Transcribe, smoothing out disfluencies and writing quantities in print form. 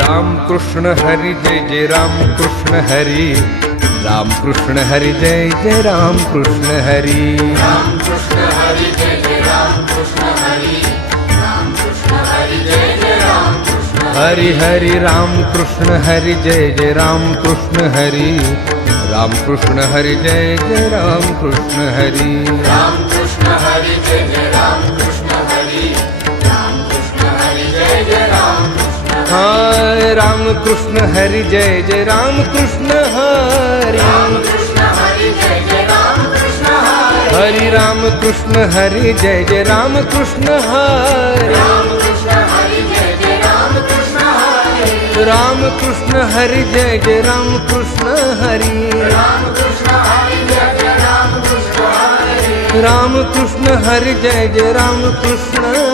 Ram Krishna Hari जय जय Ram Krishna Hari, Ram Krishna Hari जय जय Ram Krishna Hari, Ram Krishna Hari जय जय Ram Krishna Hari, Ram Krishna Hari जय जय Ram Krishna Hari Hari Ram Krishna Hari जय जय Ram Krishna Hari, Ram Krishna Hari जय जय Ram Krishna Hari, Ram Krishna Hari जय जय Ram Krishna Hari, Ram Krishna Hari जय जय Ram Krishna हाय Ram Krishna Hari जय जय Ram Krishna Hari, Ram Krishna Hari जय जय Ram Krishna Hari, Hari Ram Krishna Hari जय जय Ram Krishna Hari, Ram Krishna Hari जय जय Ram Krishna Hari, Ram Krishna Hari जय जय Ram Krishna Hari, Ram Krishna Hari जय जय Ram Krishna Hari, Ram Krishna Hari जय जय Ram Krishna